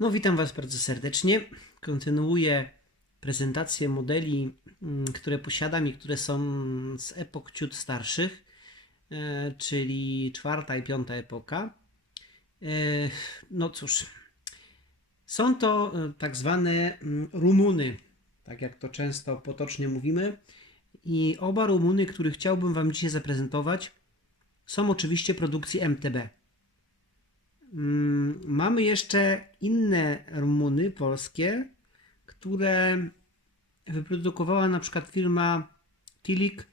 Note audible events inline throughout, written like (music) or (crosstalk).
No, witam Was bardzo serdecznie. Kontynuuję prezentację modeli, mm, które posiadam i które są z epok ciut starszych, e, czyli czwarta i piąta epoka. E, No cóż, są to e, tak zwane mm, Rumuny, tak jak to często potocznie mówimy. I oba Rumuny, które chciałbym Wam dzisiaj zaprezentować, są oczywiście produkcji MTB. Mm, Mamy jeszcze inne Rumuny polskie, które wyprodukowała na przykład firma Tilik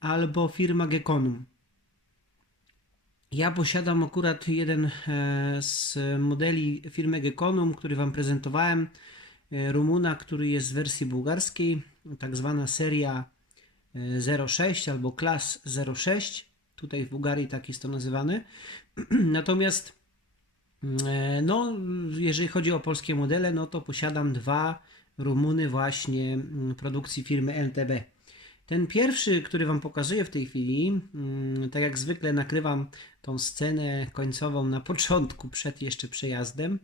albo firma Gekonum. Ja posiadam akurat jeden e, z modeli firmy Gekonum, który Wam prezentowałem. E, Rumuna, który jest w wersji bułgarskiej, tak zwana seria e, 06 albo klas 06. Tutaj w Bułgarii tak jest to nazywane. (clears throat) Natomiast E, No, jeżeli chodzi o polskie modele, no to posiadam dwa Rumuny właśnie mm, produkcji firmy LTB. Ten pierwszy, który Wam pokazuję w tej chwili, mm, tak jak zwykle nakrywam tą scenę końcową na początku, przed jeszcze przejazdem.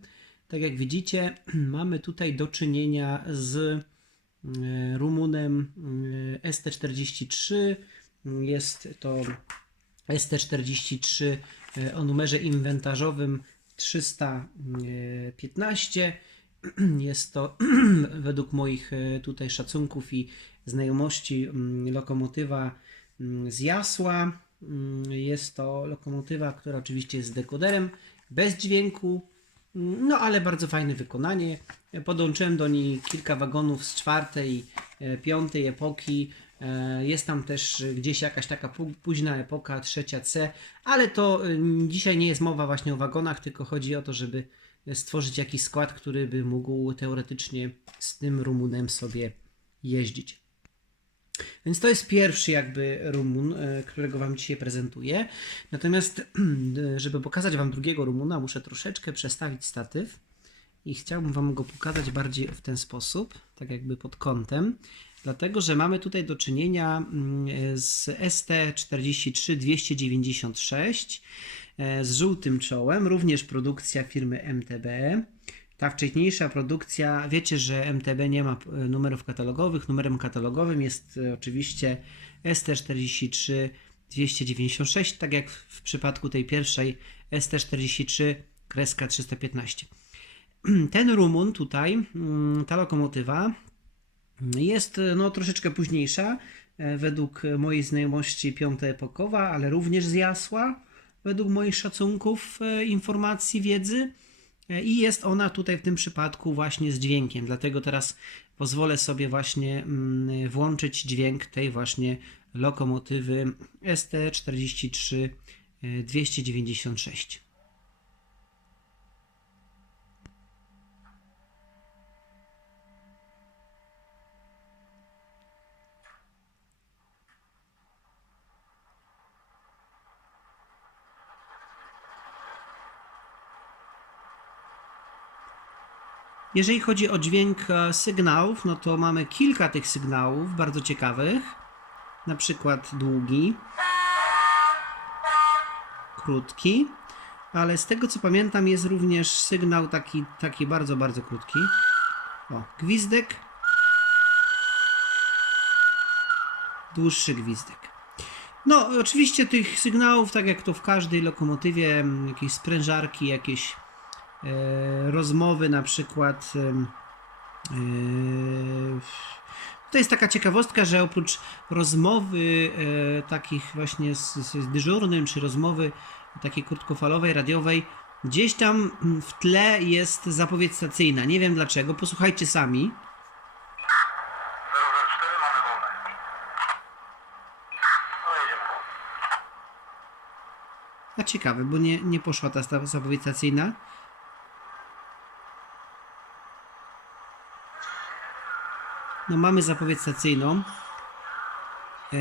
Tak jak widzicie, (clears throat) mamy tutaj do czynienia z e, Rumunem e, ST43. Jest to ST43 e, o numerze inwentarzowym 315. (clears throat) Jest to (clears throat) według moich e, tutaj szacunków i znajomości mm, lokomotywa mm, z Jasła. Mm, Jest to lokomotywa, która oczywiście jest z dekoderem, bez dźwięku, no ale bardzo fajne wykonanie. Podłączyłem do niej kilka wagonów z czwartej, e, piątej epoki. E, Jest tam też gdzieś jakaś taka pó- późna epoka, trzecia C, ale to y, dzisiaj nie jest mowa właśnie o wagonach, tylko chodzi o to, żeby stworzyć jakiś skład, który by mógł teoretycznie z tym Rumunem sobie jeździć. Więc to jest pierwszy jakby Rumun, e, którego Wam dzisiaj prezentuję. Natomiast, (clears throat) żeby pokazać Wam drugiego Rumuna, muszę troszeczkę przestawić statyw i chciałbym Wam go pokazać bardziej w ten sposób, tak jakby pod kątem, dlatego że mamy tutaj do czynienia mm, z ST43296 e, z żółtym czołem, również produkcja firmy MTB. Ta wcześniejsza produkcja, wiecie, że MTB nie ma e, numerów katalogowych. Numerem katalogowym jest e, oczywiście ST43 296, tak jak w przypadku tej pierwszej ST43 kreska 315. (clears throat) Ten Rumun tutaj, mm, ta lokomotywa jest no, troszeczkę późniejsza, e, według mojej znajomości piątoepokowa, ale również z Jasła, według moich szacunków, e, informacji, wiedzy. E, I jest ona tutaj w tym przypadku właśnie z dźwiękiem. Dlatego teraz pozwolę sobie właśnie mm, włączyć dźwięk tej właśnie lokomotywy ST43 e, 296. Jeżeli chodzi o dźwięk e, sygnałów, no to mamy kilka tych sygnałów bardzo ciekawych. Na przykład długi, krótki, ale z tego co pamiętam jest również sygnał taki, taki bardzo, bardzo krótki. O, gwizdek, dłuższy gwizdek. No, oczywiście tych sygnałów, tak jak to w każdej lokomotywie, jakieś sprężarki, jakieś rozmowy na przykład. e, to jest taka ciekawostka, że oprócz rozmowy e, takich właśnie z, z dyżurnym, czy rozmowy takiej krótkofalowej, radiowej, gdzieś tam w tle jest zapowiedź stacyjna. Nie wiem dlaczego, posłuchajcie sami. 004 mamy wolne. No. A ciekawe, bo nie, nie poszła ta zapowiedź stacyjna. No mamy zapowiedź stacyjną. E,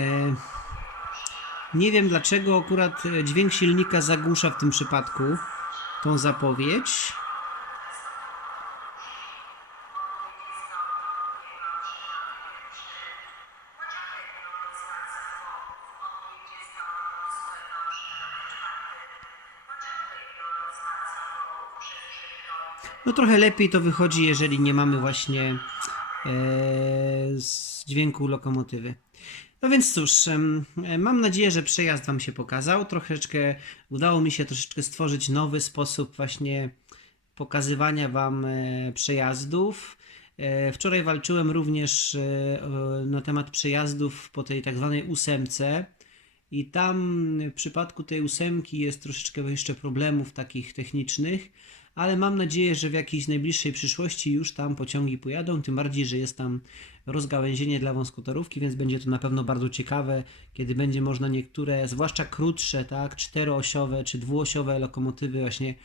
nie wiem dlaczego akurat e, dźwięk silnika zagłusza w tym przypadku tą zapowiedź. No trochę lepiej to wychodzi, jeżeli nie mamy właśnie z dźwięku lokomotywy. No więc cóż, e, mam nadzieję, że przejazd Wam się pokazał. Troszeczkę udało mi się troszeczkę stworzyć nowy sposób właśnie pokazywania Wam e, przejazdów. E, Wczoraj walczyłem również e, na temat przejazdów po tej tak zwanej ósemce. I tam w przypadku tej ósemki jest troszeczkę jeszcze problemów takich technicznych, ale mam nadzieję, że w jakiejś najbliższej przyszłości już tam pociągi pojadą, tym bardziej, że jest tam rozgałęzienie dla wąskotorówki, więc będzie to na pewno bardzo ciekawe, kiedy będzie można niektóre, zwłaszcza krótsze, tak, czteroosiowe czy dwuosiowe lokomotywy właśnie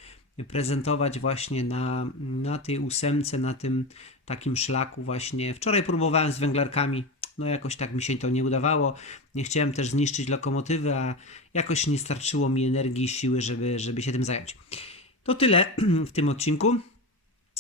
prezentować właśnie na, na tej ósemce, na tym takim szlaku właśnie. Wczoraj próbowałem z węglarkami, no jakoś tak mi się to nie udawało. Nie chciałem też zniszczyć lokomotywy, a jakoś nie starczyło mi energii siły, żeby, żeby się tym zająć. To tyle (clears throat) w tym odcinku.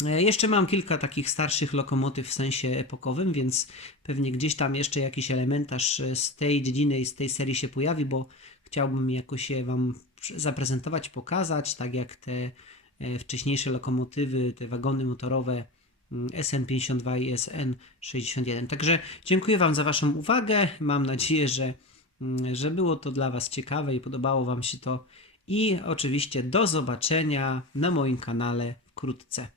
E, Jeszcze mam kilka takich starszych lokomotyw w sensie epokowym, więc pewnie gdzieś tam jeszcze jakiś elementarz z tej dziedziny i z tej serii się pojawi, bo chciałbym jakoś je Wam zaprezentować, pokazać, tak jak te e, wcześniejsze lokomotywy, te wagony motorowe mm, SN52 i SN61. Także dziękuję Wam za Waszą uwagę. Mam nadzieję, że, mm, że było to dla Was ciekawe i podobało Wam się to. I oczywiście do zobaczenia na moim kanale wkrótce.